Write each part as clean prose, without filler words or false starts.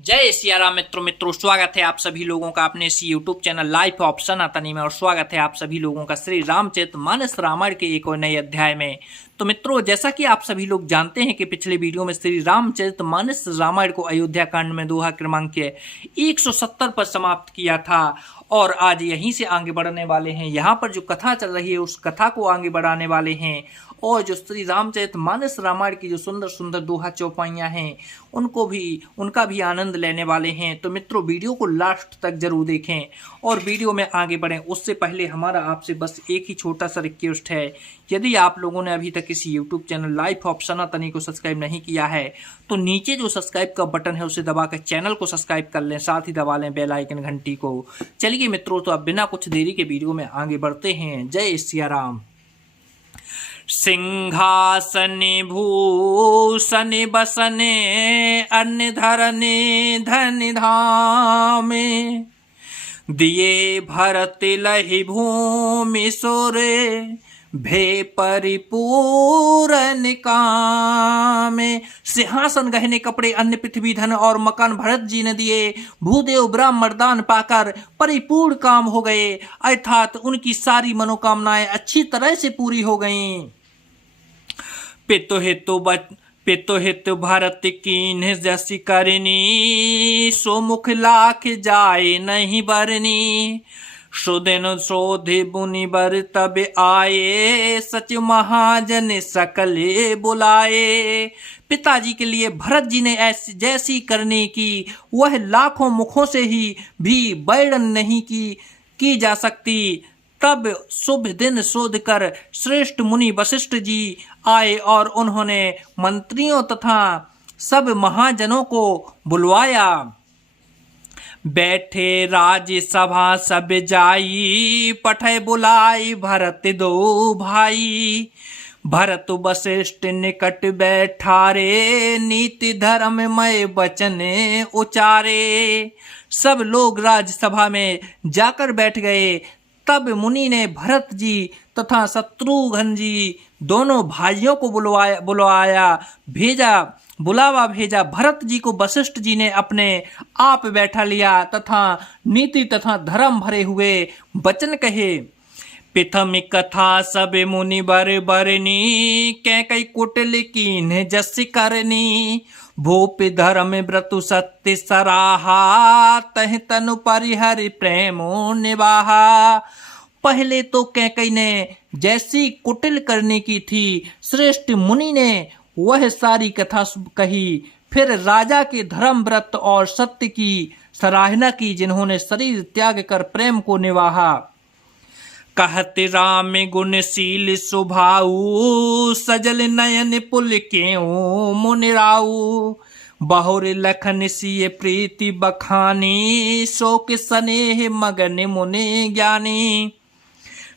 जय सिया राम मित्रों स्वागत है आप सभी लोगों का अपने इस यूट्यूब चैनल लाइफ ऑफ सनातनी में। और स्वागत है आप सभी लोगों का श्री रामचरितमानस रामायण के एक और नए अध्याय में। तो मित्रों, जैसा कि आप सभी लोग जानते हैं कि पिछले वीडियो में श्री रामचरितमानस रामायण को अयोध्या कांड में दोहा क्रमांक 170 पर समाप्त किया था और आज यहीं से आगे बढ़ने वाले हैं। यहाँ पर जो कथा चल रही है उस कथा को आगे बढ़ाने वाले हैं और जो श्री रामचरितमानस रामायण की जो सुंदर सुंदर दोहा चौपाइयाँ हैं उनका भी आनंद लेने वाले हैं। तो मित्रों, वीडियो को लास्ट तक जरूर देखें और वीडियो में आगे बढ़ें उससे पहले हमारा आपसे बस एक ही छोटा सा रिक्वेस्ट है। यदि आप लोगों ने अभी तक इसी यूट्यूब चैनल लाइफ ऑफ सनातनी को सब्सक्राइब नहीं किया है तो नीचे जो सब्सक्राइब का बटन है उसे दबाकर चैनल को सब्सक्राइब कर लें, साथ ही दबा लें बेल आइकन घंटी को। चलिए मित्रों, तो अब बिना कुछ देरी के वीडियो में आगे बढ़ते हैं। जय सिया राम। सिंहासने भूषणे बसने अन्न धरने धन धामे दिए भरत लहि भूमि सोरे भे परिपूर्ण कामे। सिंहासन गहने कपड़े अन्न पृथ्वी धन और मकान भरत जी ने दिए। भूदेव ब्रह्म वरदान पाकर परिपूर्ण काम हो गए, अर्थात उनकी सारी मनोकामनाएं अच्छी तरह से पूरी हो गईं। पितो हितु भरत कीन जसी करनी सो मुख लाख जाए नहीं बरनी। सुदिन शोधे बुनि बर तब आए सच महाजन सकले बुलाए। पिताजी के लिए भरत जी ने ऐसी जैसी करने की वह लाखों मुखों से ही भी वर्णन नहीं की जा सकती। तब शुभ दिन शोध कर श्रेष्ठ मुनि वशिष्ठ जी आए और उन्होंने मंत्रियों तथा सब महाजनों को बुलवाया। बैठे राज्यसभा सब जाई पठे बुलाई भरत दो भाई। भरत वशिष्ठ निकट बैठारे नीति धर्ममय वचन उचारे। सब लोग राज्यसभा में जाकर बैठ गए। तब मुनि ने भरत जी तथा शत्रुघ्न जी दोनों भाइयों को बुलावा भेजा। भरत जी को वशिष्ठ जी ने अपने आप बैठा लिया तथा नीति तथा धर्म भरे हुए वचन कहे। प्रथम कथा सब मुनि बर बरनी कैकई कुटिल कीन्ह जस करनी। भूप धर्म व्रतु सत्य सराहा तह तनु परिहरि प्रेमो निवाहा। पहले तो कैकई ने जैसी कुटिल करने की थी, श्रेष्ठ मुनि ने वह सारी कथा कही। फिर राजा के धर्म व्रत और सत्य की सराहना की जिन्होंने शरीर त्याग कर प्रेम को निवाहा। कहते राम गुणशील सुभाऊ सजल नयन पुल क्यों मुनिराऊ। बहुर लखन सिय प्रीति बखानी शोक स्नेह मगन मुनि ज्ञानी।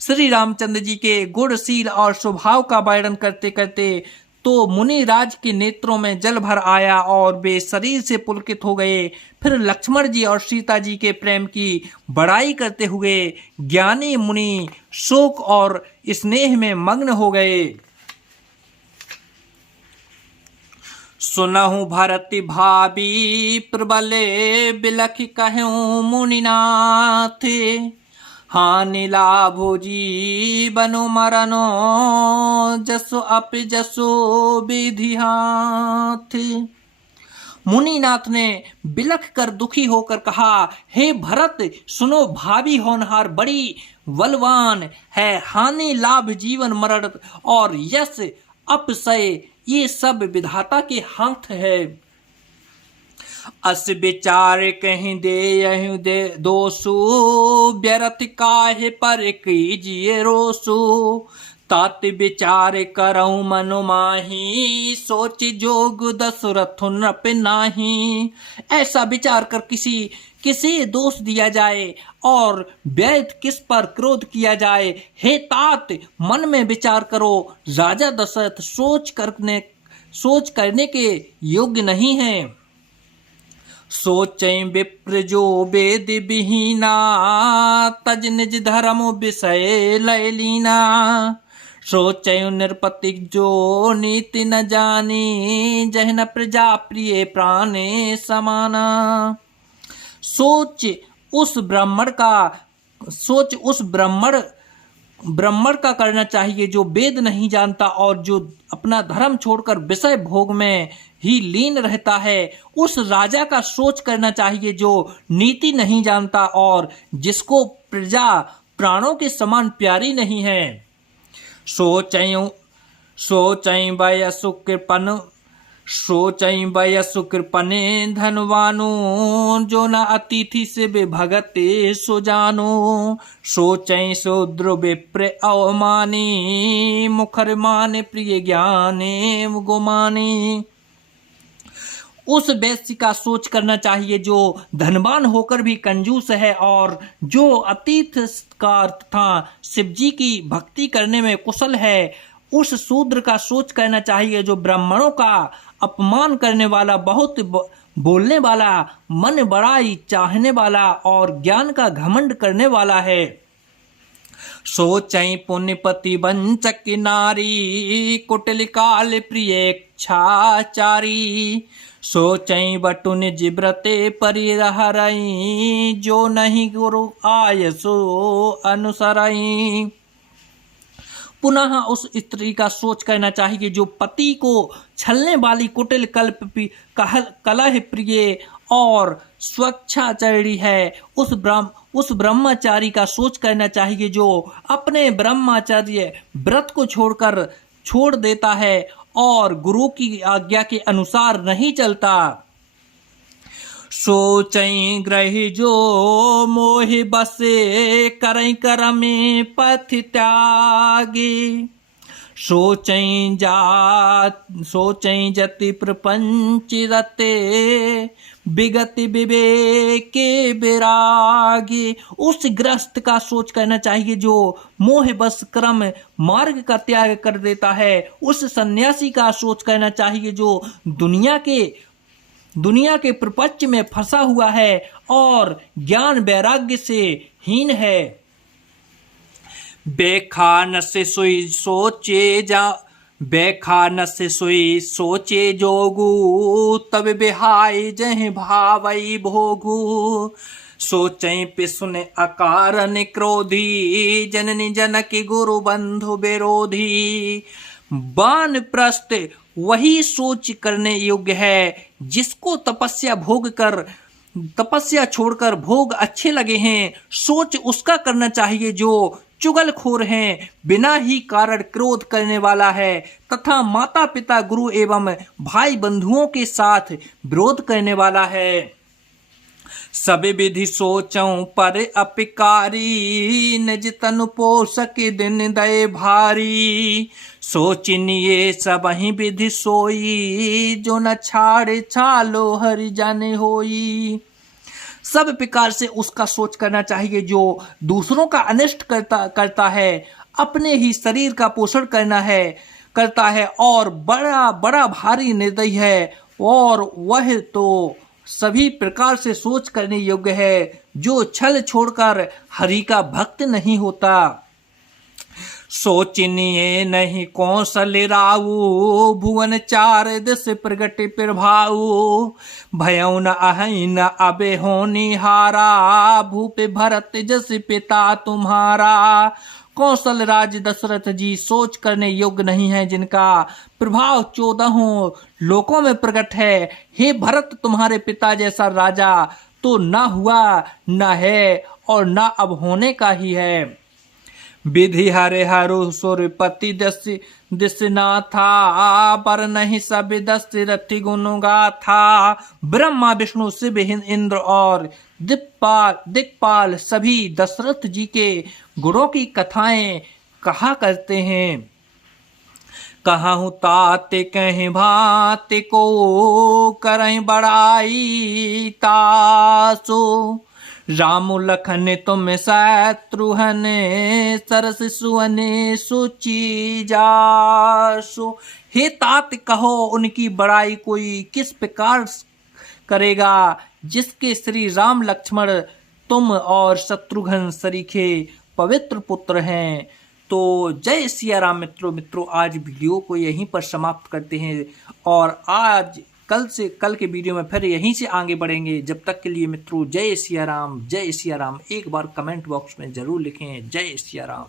श्री रामचंद्र जी के गुणशील और स्वभाव का वर्णन करते करते तो मुनि राज के नेत्रों में जल भर आया और वे शरीर से पुलकित हो गए। फिर लक्ष्मण जी और सीता जी के प्रेम की बड़ाई करते हुए ज्ञानी मुनि शोक और स्नेह में मग्न हो गए। सुनहु भरत भाभी प्रबले बिलख कहूँ मुनिनाथ। हानि लाभो जीवनो मरनो जसो अप जसो विधि हाथ। मुनिनाथ ने बिलख कर दुखी होकर कहा, हे भरत सुनो, भाभी होनहार बड़ी बलवान है। हानि लाभ जीवन मरण और यश अपसय ये सब विधाता के हाथ है। अस विचार कहीं दे दोसु व्यर्थ काहे पर कीजिए रोसु। तात विचार करऊं मनु माही सोच जोग दशरथ नृप नाही। ऐसा विचार कर किसे दोष दिया जाए और व्यर्थ किस पर क्रोध किया जाए। हे तात, मन में विचार करो, राजा दशरथ सोच करने के योग्य नहीं है। सोचें विप्र जो वेद विहीना तज निज धर्म विषय लय लीना। सोचयु नृपति जो नीति न जानी, जहन प्रजा प्रिय प्राणे समाना। सोच उस ब्राह्मण का करना चाहिए जो वेद नहीं जानता और जो अपना धर्म छोड़कर विषय भोग में ही लीन रहता है। उस राजा का सोच करना चाहिए जो नीति नहीं जानता और जिसको प्रजा प्राणों के समान प्यारी नहीं है। सोचई वय सुकृपने धनवानो, जो न अतिथि से विभगते सो जानो। सोचई शूद्र विप्र अवमानी, मुखर मान प्रिय ज्ञाने गुमानी। उस वैश्य का सोच करना चाहिए जो धनवान होकर भी कंजूस है और जो अतीत का तथा शिवजी की भक्ति करने में कुशल है। उस शूद्र का सोच करना चाहिए जो ब्राह्मणों का अपमान करने वाला, बहुत बोलने वाला, मन बड़ाई चाहने वाला और ज्ञान का घमंड करने वाला है। सोचई पुण्यपति वंचक नारी, कुटिल काल प्रिय इच्छाचारी। सोचई बटु निज व्रते परिहरई, जो नहीं गुरु आयसो अनुसरई। पुनः उस स्त्री का सोच करना चाहिए जो पति को छलने वाली, कुटिल कलह प्रिय और स्वच्छाचरी है। उस ब्रह्मचारी का सोच करना चाहिए जो अपने ब्रह्मचर्य व्रत को छोड़ देता है और गुरु की आज्ञा के अनुसार नहीं चलता। सोचई ग्रही जो मोहि बसे, करई करमे पथ त्यागी। सोचई जति प्रपंच रते, विगति विवेके विरागी। उस ग्रस्त का सोच करना चाहिए जो मोह बस क्रम मार्ग का त्याग कर देता है। उस सन्यासी का सोच करना चाहिए जो दुनिया के प्रपंच में फंसा हुआ है और ज्ञान वैराग्य से हीन है। बेखान से सोई सोचे जोगू, तब बिहाई जह भावई भोगू। सोचई पिसुन अकारन क्रोधी, जननी जनक गुरु बंधु विरोधी। बान प्रस्थ वही सोच करने योग्य है जिसको तपस्या छोड़कर भोग अच्छे लगे हैं। सोच उसका करना चाहिए जो चुगलखोर हैं, बिना ही कारण क्रोध करने वाला है तथा माता पिता गुरु एवं भाई बंधुओं के साथ विरोध करने वाला है। सब विधि सोचऊं पर अपिकारी, निज तनु पोषक दिन दय भारी। सोचनिए सब ही विधि सोई, जो न छाड़े छालो हरि जाने होई। सब प्रकार से उसका सोच करना चाहिए जो दूसरों का अनिष्ट करता है, अपने ही शरीर का पोषण करता है और बड़ा बड़ा भारी निर्दयी है। और वह तो सभी प्रकार से सोच करने योग्य है जो छल छोड़कर हरि का भक्त नहीं होता। सोचनिए नहीं कौशल राऊ, भुवन चार दिस प्रगट प्रभाऊ। भयउ न अहि न अबे होनी हारा, भूप भरत जस पिता तुम्हारा। कौशल राज दशरथ जी सोच करने योग्य नहीं है जिनका प्रभाव 14 लोकों में प्रकट है। हे भरत, तुम्हारे पिता जैसा राजा तो न हुआ, न है और न अब होने का ही है। विधि हरे हरु सुरपति दिसना था, पर नहीं सब दशरथी गुण गाथा। ब्रह्मा विष्णु शिव इंद्र और दिक्पाल सभी दशरथ जी के गुणों की कथाएं कहा करते हैं। कहूँ ताते कहीं भाते को, करें बड़ाई तासो। राम लखन तुम शत्रुघ्न, सरस सुवन सुचि जासो। हे तात, कहो उनकी बड़ाई कोई किस प्रकार करेगा जिसके श्री राम लक्ष्मण तुम और शत्रुघ्न सरीखे पवित्र पुत्र हैं। तो जय सिया राम मित्रों, आज वीडियो को यहीं पर समाप्त करते हैं और आज कल के वीडियो में फिर यहीं से आगे बढ़ेंगे। जब तक के लिए मित्रों, जय सिया राम, जय सिया राम। एक बार कमेंट बॉक्स में जरूर लिखें जय सिया राम।